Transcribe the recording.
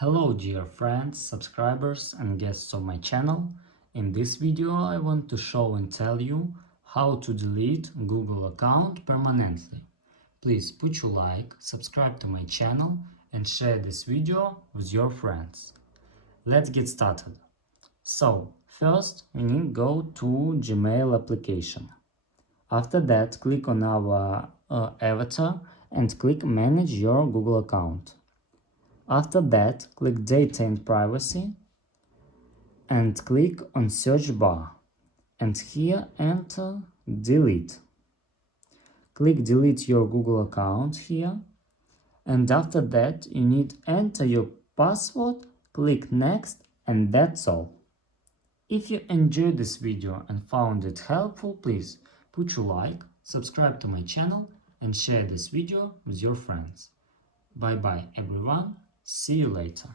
Hello dear friends, subscribers and guests of my channel. In this video I want to show and tell you how to delete Google account permanently. Please put your like, subscribe to my channel and share this video with your friends. Let's get started. So, first we need to go to Gmail application. After that, click on our avatar and click Manage your Google account. After that, click Data and Privacy and click on Search bar and here enter Delete. Click Delete your Google account here and after that you need to enter your password, click Next and that's all. If you enjoyed this video and found it helpful, please put your like, subscribe to my channel and share this video with your friends. Bye bye everyone, see you later.